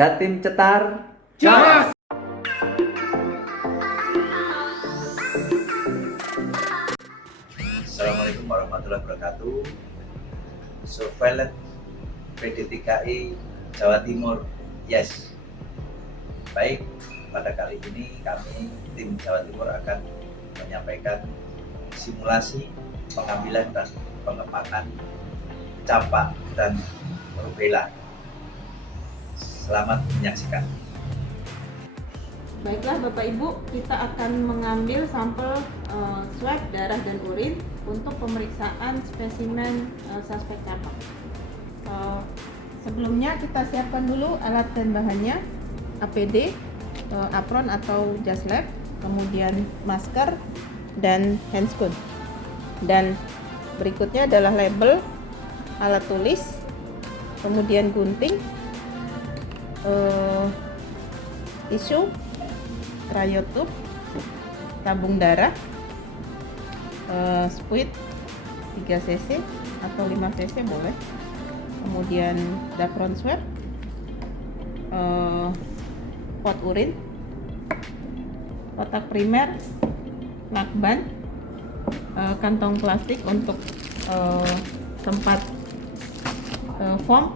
Jatim Cetar. Jos! Assalamualaikum warahmatullahi wabarakatuh. Surveillance PD3I Jawa Timur. Yes. Baik, pada kali ini kami tim Jawa Timur akan menyampaikan simulasi pengambilan dan pengembangan campak dan rubella. Selamat menyaksikan. Baiklah Bapak Ibu, kita akan mengambil sampel swab darah dan urin untuk pemeriksaan spesimen suspek campak. Sebelumnya kita siapkan dulu alat dan bahannya, APD, apron atau jas lab, kemudian masker dan handscoon. Dan berikutnya adalah label, alat tulis, kemudian gunting, tisu, cryotube, tabung darah, spuit 3 cc atau 5 cc boleh, kemudian dapron swab, pot urin, kotak primer, lakban, kantong plastik untuk tempat form,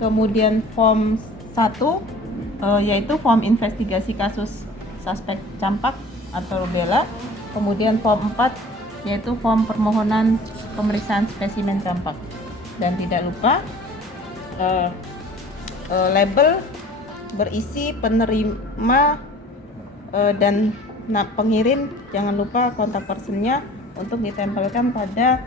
kemudian form 1 yaitu form investigasi kasus suspek campak atau rubella, kemudian form 4 yaitu form permohonan pemeriksaan spesimen campak. Dan tidak lupa label berisi penerima dan pengirim, jangan lupa kontak personnya untuk ditempelkan pada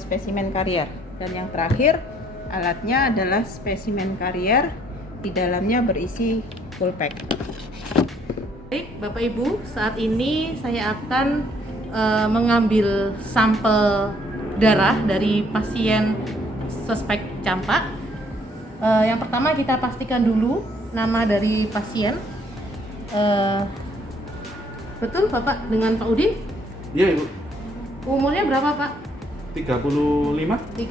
spesimen karier. Dan yang terakhir, alatnya adalah spesimen karier, di dalamnya berisi full pack. Baik Bapak Ibu, saat ini saya akan mengambil sampel darah dari pasien suspek campak. Yang pertama kita pastikan dulu nama dari pasien. Betul Bapak dengan Pak Udin? Iya Ibu. Umurnya berapa Pak? 35. 35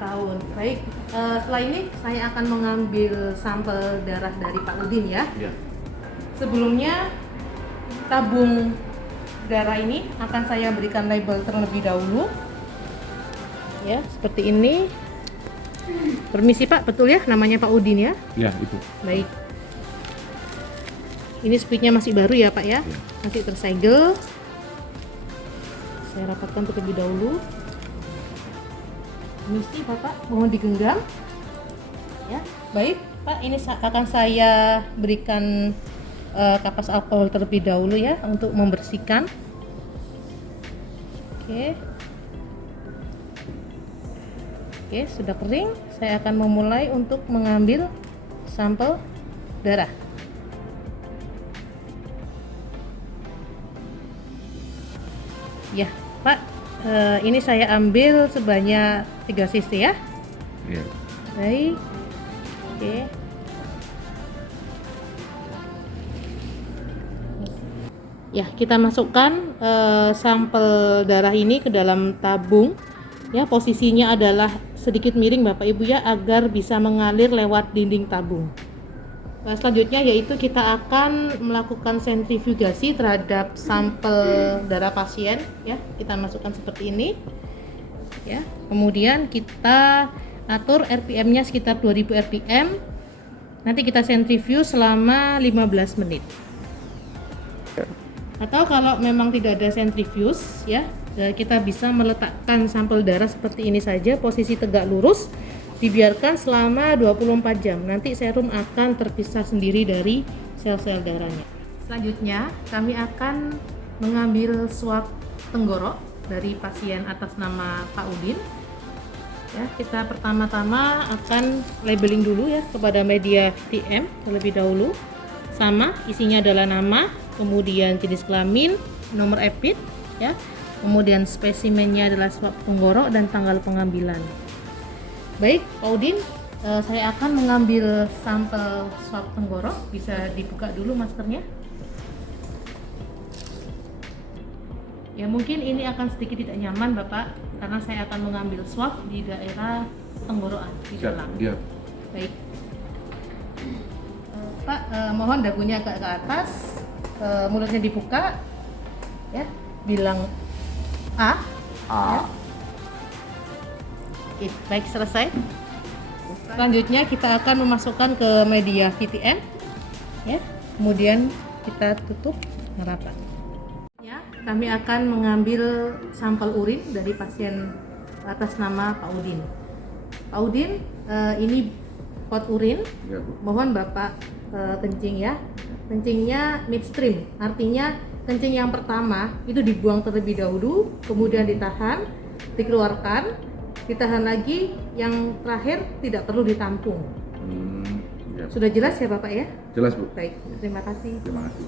tahun. Baik, setelah ini saya akan mengambil sampel darah dari Pak Udin ya. Iya. Sebelumnya tabung darah ini akan saya berikan label terlebih dahulu. Ya, seperti ini. Permisi Pak, betul ya namanya Pak Udin ya? Iya, Ibu. Baik. Ini spuitnya masih baru ya Pak ya? Iya. Masih tersegel. Saya rapatkan terlebih dahulu. Permisi Bapak, mohon digenggam. Ya, baik Pak, ini akan saya berikan kapas alkohol terlebih dahulu ya untuk membersihkan. Oke. Oke, sudah kering. Saya akan memulai untuk mengambil sampel darah. Ya, Pak, ini saya ambil sebanyak 3 cc ya. Iya. Baik. Oke. Ya, kita masukkan sampel darah ini ke dalam tabung. Ya, posisinya adalah sedikit miring Bapak Ibu ya, agar bisa mengalir lewat dinding tabung. Selanjutnya yaitu kita akan melakukan sentrifugasi terhadap sampel darah pasien ya. Kita masukkan seperti ini. Ya. Kemudian kita atur RPM-nya sekitar 2000 RPM. Nanti kita sentrifuge selama 15 menit. Atau kalau memang tidak ada sentrifuge ya, kita bisa meletakkan sampel darah seperti ini saja, posisi tegak lurus, dibiarkan selama 24 jam. Nanti serum akan terpisah sendiri dari sel-sel darahnya. Selanjutnya, kami akan mengambil swab tenggorok dari pasien atas nama Pak Udin. Ya, kita pertama-tama akan labeling dulu ya kepada media TM terlebih dahulu. Sama, isinya adalah nama, kemudian jenis kelamin, nomor EPID ya. Kemudian spesimennya adalah swab tenggorok dan tanggal pengambilan. Baik, Pak Udin, saya akan mengambil sampel swab tenggorok. Bisa dibuka dulu maskernya. Ya, mungkin ini akan sedikit tidak nyaman Bapak, karena saya akan mengambil swab di daerah tenggorokan di dalam. Iya. Baik. Pak, mohon dagunya agak ke atas, mulutnya dibuka, ya, bilang A. Ya. Oke, baik, selesai. Selanjutnya kita akan memasukkan ke media VTM, ya. Kemudian kita tutup rapat. Ya, kami akan mengambil sampel urin dari pasien atas nama Pak Udin. Pak Udin, ini pot urin. Ya, Bu. Mohon Bapak kencing ya. Kencingnya midstream, artinya kencing yang pertama itu dibuang terlebih dahulu, kemudian ditahan, dikeluarkan, ditahan lagi, yang terakhir tidak perlu ditampung. Ya. Sudah jelas ya Bapak ya? Jelas, Bu. Baik, terima kasih. Terima kasih.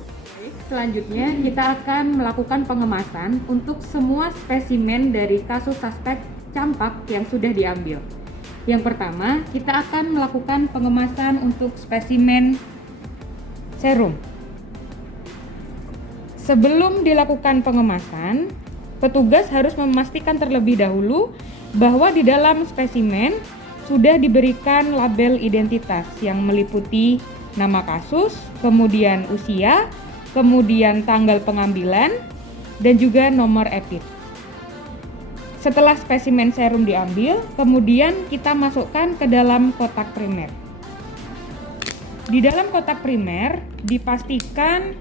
Selanjutnya kita akan melakukan pengemasan untuk semua spesimen dari kasus suspek campak yang sudah diambil. Yang pertama, kita akan melakukan pengemasan untuk spesimen serum. Sebelum dilakukan pengemasan, petugas harus memastikan terlebih dahulu bahwa di dalam spesimen sudah diberikan label identitas yang meliputi nama kasus, kemudian usia, kemudian tanggal pengambilan, dan juga nomor EPID. Setelah spesimen serum diambil, kemudian kita masukkan ke dalam kotak primer. Di dalam kotak primer dipastikan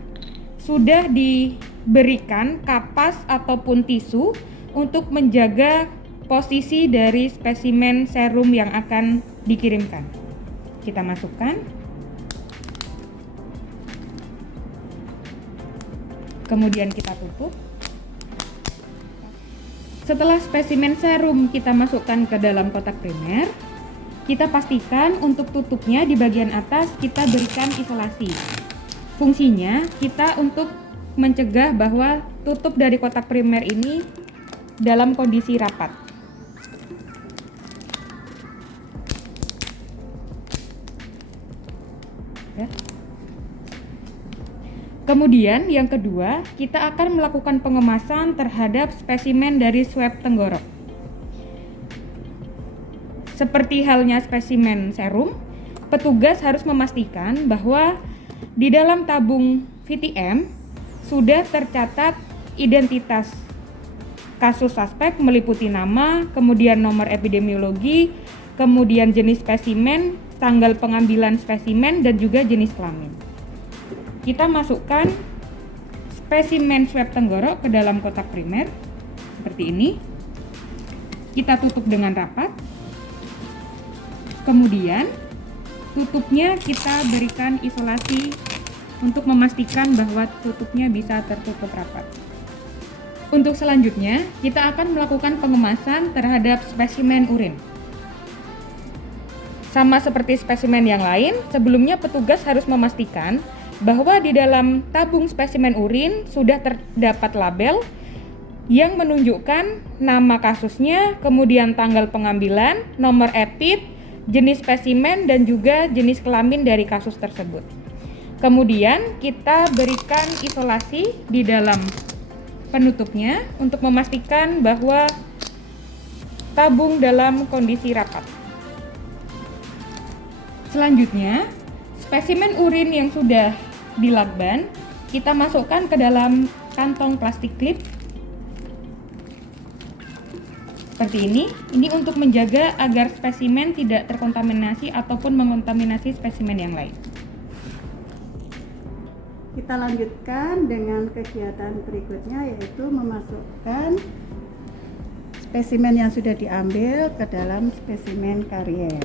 sudah diberikan kapas ataupun tisu untuk menjaga posisi dari spesimen serum yang akan dikirimkan. Kita masukkan. Kemudian kita tutup. Setelah spesimen serum kita masukkan ke dalam kotak primer, kita pastikan untuk tutupnya di bagian atas kita berikan isolasi. Fungsinya kita untuk mencegah bahwa tutup dari kotak primer ini dalam kondisi rapat. Ya. Kemudian yang kedua, kita akan melakukan pengemasan terhadap spesimen dari swab tenggorok. Seperti halnya spesimen serum, petugas harus memastikan bahwa di dalam tabung VTM sudah tercatat identitas kasus suspek meliputi nama, kemudian nomor epidemiologi, kemudian jenis spesimen, tanggal pengambilan spesimen, dan juga jenis kelamin. Kita masukkan spesimen swab tenggorok ke dalam kotak primer seperti ini. Kita tutup dengan rapat. Kemudian tutupnya kita berikan isolasi untuk memastikan bahwa tutupnya bisa tertutup rapat. Untuk selanjutnya, kita akan melakukan pengemasan terhadap spesimen urin. Sama seperti spesimen yang lain, sebelumnya petugas harus memastikan bahwa di dalam tabung spesimen urin sudah terdapat label yang menunjukkan nama kasusnya, kemudian tanggal pengambilan, nomor EPID, jenis spesimen, dan juga jenis kelamin dari kasus tersebut. Kemudian kita berikan isolasi di dalam penutupnya untuk memastikan bahwa tabung dalam kondisi rapat. Selanjutnya, spesimen urin yang sudah dilakban kita masukkan ke dalam kantong plastik klip seperti ini. Ini untuk menjaga agar spesimen tidak terkontaminasi ataupun mengontaminasi spesimen yang lain. Kita lanjutkan dengan kegiatan berikutnya, yaitu memasukkan spesimen yang sudah diambil ke dalam spesimen karier.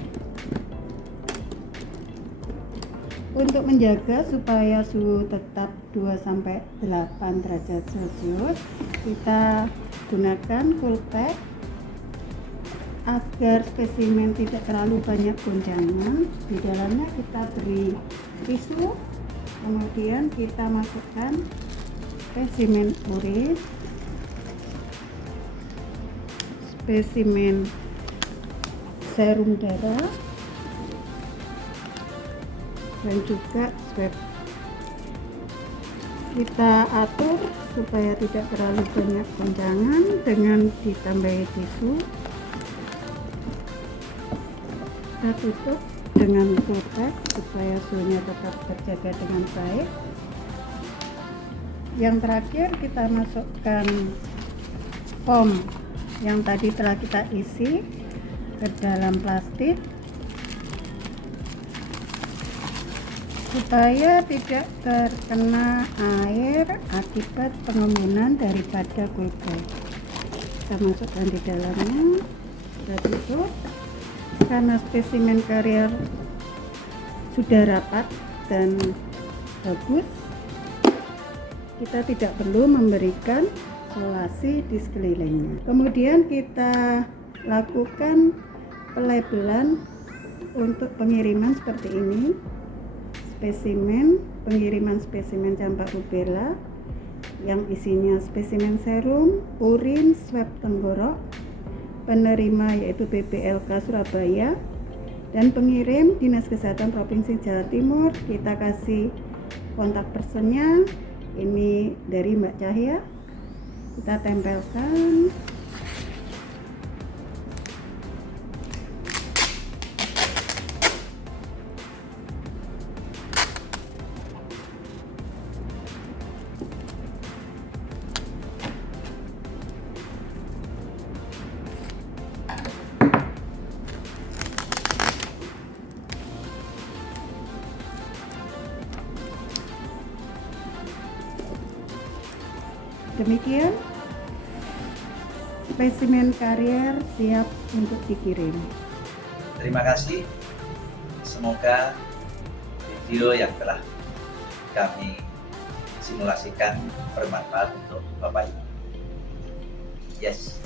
Untuk menjaga supaya suhu tetap 2-8 derajat Celcius, kita gunakan cool pack agar spesimen tidak terlalu banyak goncangan. Di dalamnya kita beri tisu, kemudian kita masukkan spesimen urin, spesimen serum darah, dan juga swab. Kita atur supaya tidak terlalu banyak goncangan dengan ditambahi tisu. Kita tutup dengan kulkas supaya suhunya tetap terjaga dengan baik. Yang terakhir kita masukkan foam yang tadi telah kita isi ke dalam plastik supaya tidak terkena air akibat pengembunan daripada kulkas. Kita masukkan di dalamnya, kita tutup. Karena spesimen carrier sudah rapat dan bagus, kita tidak perlu memberikan isolasi di sekelilingnya. Kemudian kita lakukan pelabelan untuk pengiriman seperti ini. Pengiriman spesimen campak rubella yang isinya spesimen serum, urin, swab tenggorok, penerima yaitu BPLK Surabaya, dan pengirim Dinas Kesehatan Provinsi Jawa Timur. Kita kasih kontak personnya, ini dari Mbak Cahya, kita tempelkan. Demikian spesimen carrier siap untuk dikirim. Terima kasih. Semoga video yang telah kami simulasikan bermanfaat untuk Bapak Ibu. Yes.